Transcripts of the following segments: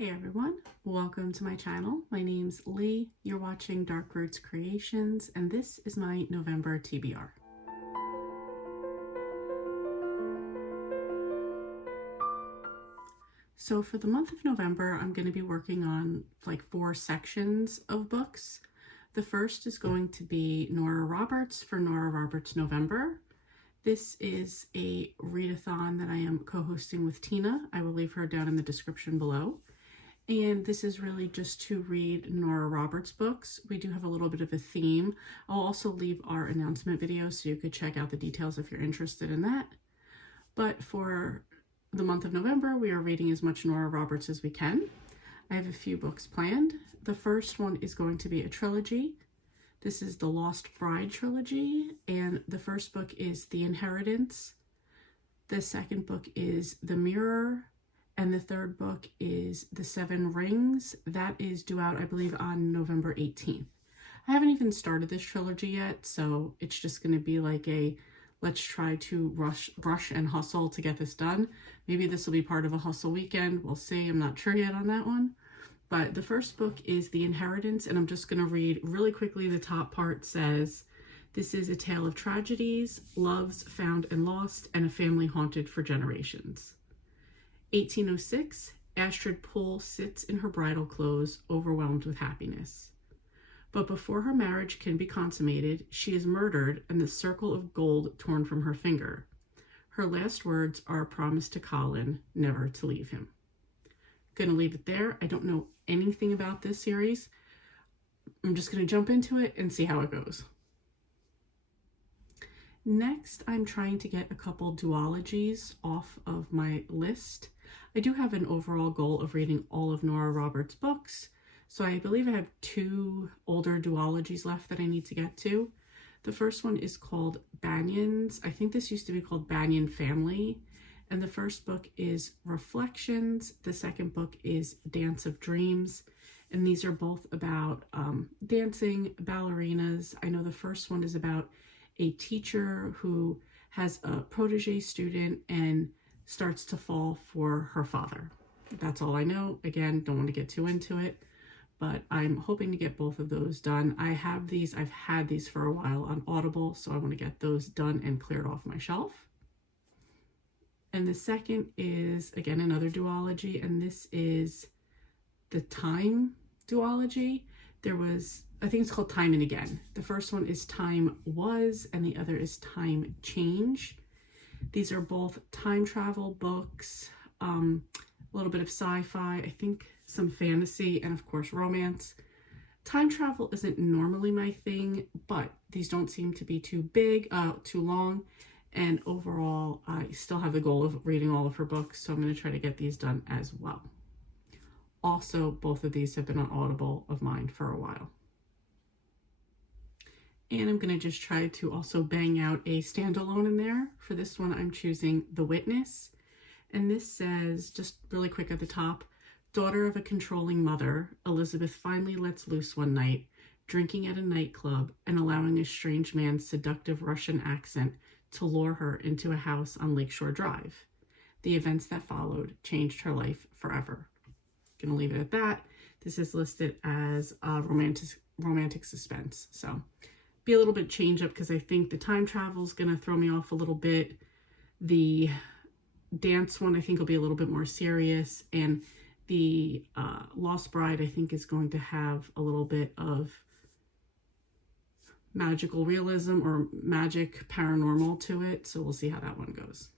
Hey everyone, welcome to my channel. My name's Lee, you're watching Dark Roots Creations, and this is my November TBR. So for the month of November, I'm going to be working on like 4 sections of books. The first is going to be Nora Roberts for Nora Roberts November. This is a readathon that I am co-hosting with Tina. I will leave her down in the description below. And this is really just to read Nora Roberts books. We do have a little bit of a theme. I'll also leave our announcement video so you could check out the details if you're interested in that. But for the month of November, we are reading as much Nora Roberts as we can. I have a few books planned. The first one is going to be a trilogy. This is the Lost Bride trilogy, and the first book is The Inheritance. The second book is The Mirror. And the third book is The Seven Rings. That is due out, I believe, on November 18th. I haven't even started this trilogy yet, so it's just going to be like a let's try to rush and hustle to get this done. Maybe this will be part of a hustle weekend. We'll see. I'm not sure yet on that one. But the first book is The Inheritance, and I'm just going to read really quickly. The top part says, "This is a tale of tragedies, loves found and lost, and a family haunted for generations." 1806, Astrid Poole sits in her bridal clothes, overwhelmed with happiness. But before her marriage can be consummated, she is murdered and the circle of gold torn from her finger. Her last words are a promise to Colin never to leave him. Gonna leave it there. I don't know anything about this series. I'm just gonna jump into it and see how it goes. Next, I'm trying to get a couple duologies off of my list. I do have an overall goal of reading all of Nora Roberts' books, so I believe I have 2 older duologies left that I need to get to. The first one is called Banyans. I think this used to be called Banyan Family, and the first book is Reflections. The second book is Dance of Dreams, and these are both about dancing, ballerinas. I know the first one is about a teacher who has a protege student and starts to fall for her father. That's all I know. Again, don't want to get too into it, but I'm hoping to get both of those done. I've had these for a while on Audible, so I want to get those done and cleared off my shelf. And the second is, again, another duology, and this is the Time duology. I think it's called Time and Again. The first one is Time Was, and the other is Time Change. These are both time travel books, a little bit of sci-fi, I think some fantasy, and of course romance. Time travel isn't normally my thing, but these don't seem to be too big, too long, and overall I still have the goal of reading all of her books, so I'm going to try to get these done as well. Also, both of these have been on Audible of mine for a while. And I'm going to just try to also bang out a standalone in there. For this one, I'm choosing The Witness. And this says, just really quick at the top, daughter of a controlling mother, Elizabeth finally lets loose one night, drinking at a nightclub and allowing a strange man's seductive Russian accent to lure her into a house on Lakeshore Drive. The events that followed changed her life forever. Gonna leave it at that. This is listed as romantic suspense. So be a little bit change up because I think the time travel is going to throw me off a little bit. The dance one I think will be a little bit more serious, and the Lost Bride I think is going to have a little bit of magical realism or magic paranormal to it, so we'll see how that one goes.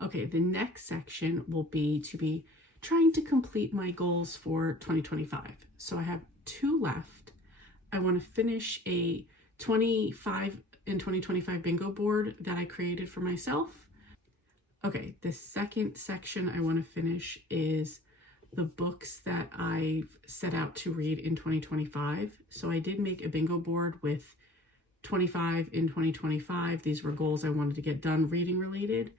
Okay, the next section will be trying to complete my goals for 2025. So I have 2 left. I want to finish a 25 in 2025 bingo board that I created for myself. Okay, the second section I want to finish is the books that I've set out to read in 2025. So I did make a bingo board with 25 in 2025. These were goals I wanted to get done reading related.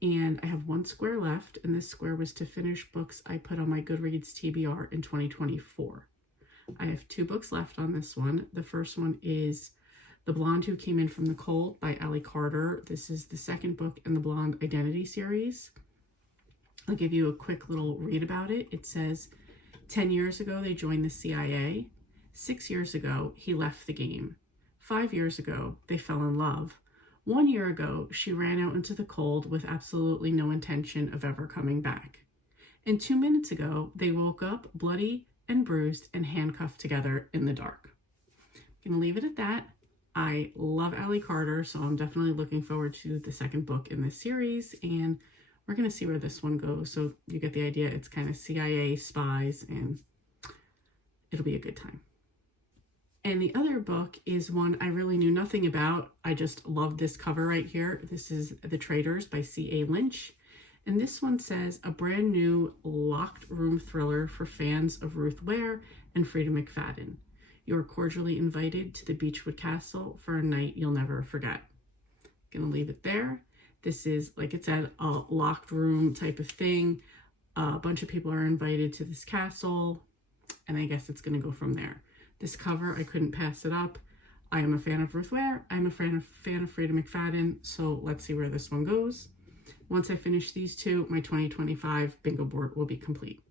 And I have 1 square left, and this square was to finish books I put on my Goodreads TBR in 2024. I have 2 books left on this one. The first one is The Blonde Who Came In From the Cold by Ellie Carter. This is the second book in the Blonde Identity series. I'll give you a quick little read about it. It says, 10 years ago, they joined the CIA. 6 years ago, he left the game. 5 years ago, they fell in love. 1 year ago, she ran out into the cold with absolutely no intention of ever coming back. And 2 minutes ago, they woke up bloody and bruised and handcuffed together in the dark. I'm going to leave it at that. I love Allie Carter, so I'm definitely looking forward to the second book in this series, and we're going to see where this one goes. So you get the idea. It's kind of CIA spies, and it'll be a good time. And the other book is one I really knew nothing about. I just love this cover right here. This is The Traitors by C.A. Lynch. And this one says, a brand new locked room thriller for fans of Ruth Ware and Frida McFadden. You're cordially invited to the Beechwood Castle for a night you'll never forget. Gonna leave it there. This is, like it said, a locked room type of thing. A bunch of people are invited to this castle, and I guess it's gonna go from there. This cover, I couldn't pass it up. I am a fan of Ruth Ware. I'm a fan of Frida McFadden, so let's see where this one goes. Once I finish these two, my 2025 bingo board will be complete.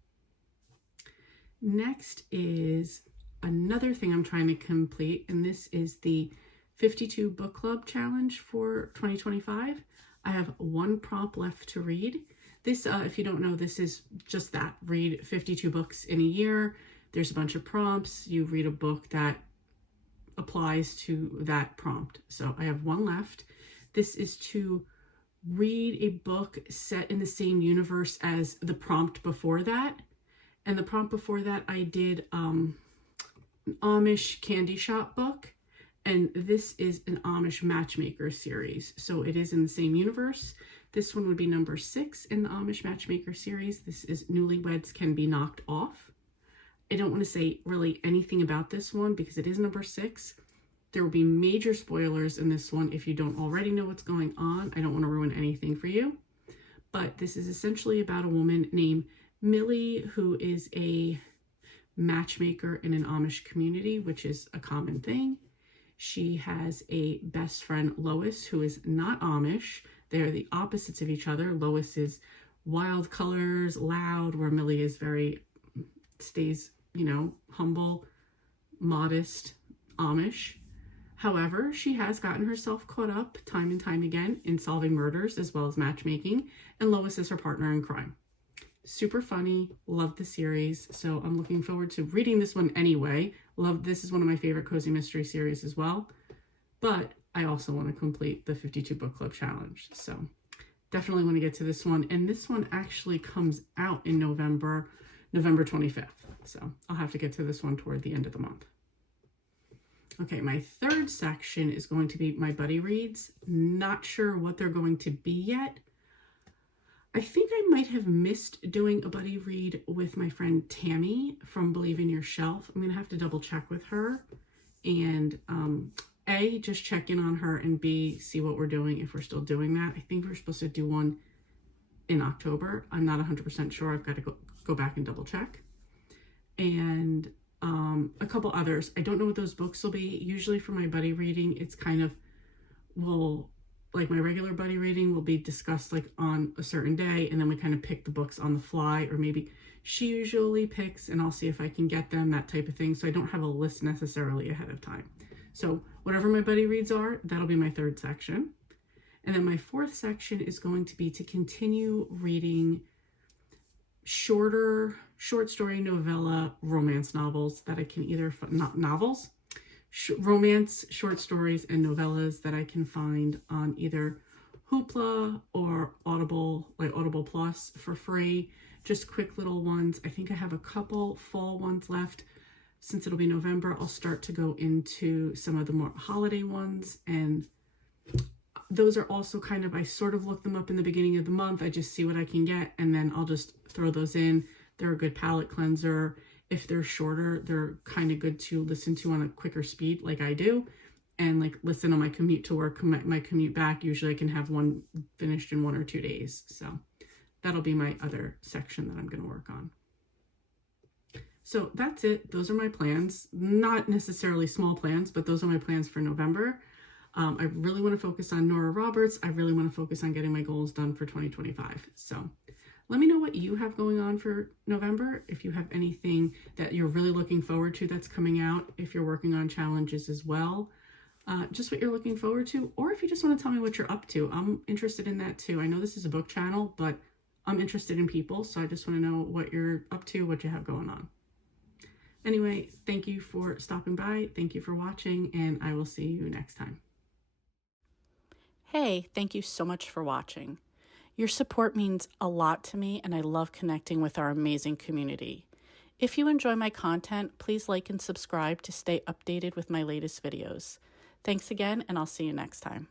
Next is another thing I'm trying to complete, and this is the 52 book club challenge for 2025. I have one prompt left to read. This, if you don't know, this is just that. Read 52 books in a year. There's a bunch of prompts. You read a book that applies to that prompt. So I have one left. This is to read a book set in the same universe as the prompt before that. And the prompt before that, I did an Amish candy shop book, and this is an Amish matchmaker series, so it is in the same universe. This one would be number 6 in the Amish matchmaker series. This is Newlyweds Can Be Knocked Off. I don't want to say really anything about this one because it is number 6. There will be major spoilers in this one if you don't already know what's going on. I don't want to ruin anything for you, but this is essentially about a woman named Millie who is a matchmaker in an Amish community, which is a common thing. She has a best friend, Lois, who is not Amish. They're the opposites of each other. Lois is wild colors, loud, where Millie is stays, humble, modest, Amish. However, she has gotten herself caught up time and time again in solving murders as well as matchmaking, and Lois is her partner in crime. Super funny, love the series, so I'm looking forward to reading this one anyway. This is one of my favorite cozy mystery series as well, but I also want to complete the 52 book club challenge, so definitely want to get to this one. And this one actually comes out in November 25th, so I'll have to get to this one toward the end of the month. Okay, my third section is going to be my buddy reads. Not sure what they're going to be yet. I think I might have missed doing a buddy read with my friend Tammy from Believe in Your Shelf. I'm going to have to double check with her and A, just check in on her, and B, see what we're doing if we're still doing that. I think we're supposed to do one in October. I'm not 100% sure. I've got to go back and double check. And a couple others. I don't know what those books will be. Usually for my buddy reading, it's kind of, like my regular buddy reading will be discussed like on a certain day, and then we kind of pick the books on the fly, or maybe she usually picks and I'll see if I can get them, that type of thing. So I don't have a list necessarily ahead of time. So whatever my buddy reads are, that'll be my third section. And then my fourth section is going to be to continue reading short story, novella, romance novels that I can either, romance, short stories, and novellas that I can find on either Hoopla or Audible, like Audible Plus for free. Just quick little ones. I think I have a couple fall ones left. Since it'll be November, I'll start to go into some of the more holiday ones, and those are also kind of, I sort of look them up in the beginning of the month. I just see what I can get, and then I'll just throw those in. They're a good palate cleanser. If they're shorter, they're kind of good to listen to on a quicker speed like I do, and like listen on my commute to work, my commute back. Usually I can have one finished in 1 or 2 days. So that'll be my other section that I'm going to work on. So that's it. Those are my plans. Not necessarily small plans, but those are my plans for November. I really want to focus on Nora Roberts. I really want to focus on getting my goals done for 2025. So Let me know what you have going on for November, if you have anything that you're really looking forward to that's coming out, if you're working on challenges as well. Just what you're looking forward to, or if you just want to tell me what you're up to. I'm interested in that too. I know this is a book channel, but I'm interested in people, so I just want to know what you're up to, what you have going on. Anyway, thank you for stopping by. Thank you for watching, and I will see you next time. Hey, thank you so much for watching. Your support means a lot to me, and I love connecting with our amazing community. If you enjoy my content, please like and subscribe to stay updated with my latest videos. Thanks again, and I'll see you next time.